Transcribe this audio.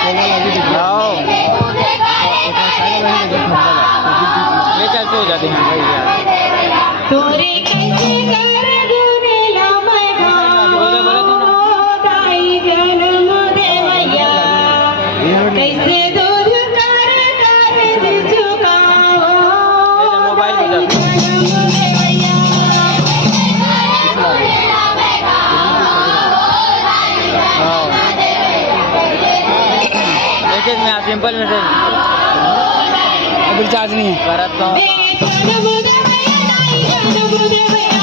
आओ ले चल तो हो जाते हैं भाई यार तोरे कैसे कर गुनेला मैं बोले बोले तो ना ताई जन्म दे मैया कैसे दूध कर चुकाओ मोबाइल भी जाते जन्म दे मैया मैसेज में सिंपल मैसेज अभी चार्ज नहीं है करता हूँ जन्म दे मैया ताई जन्म दे मैया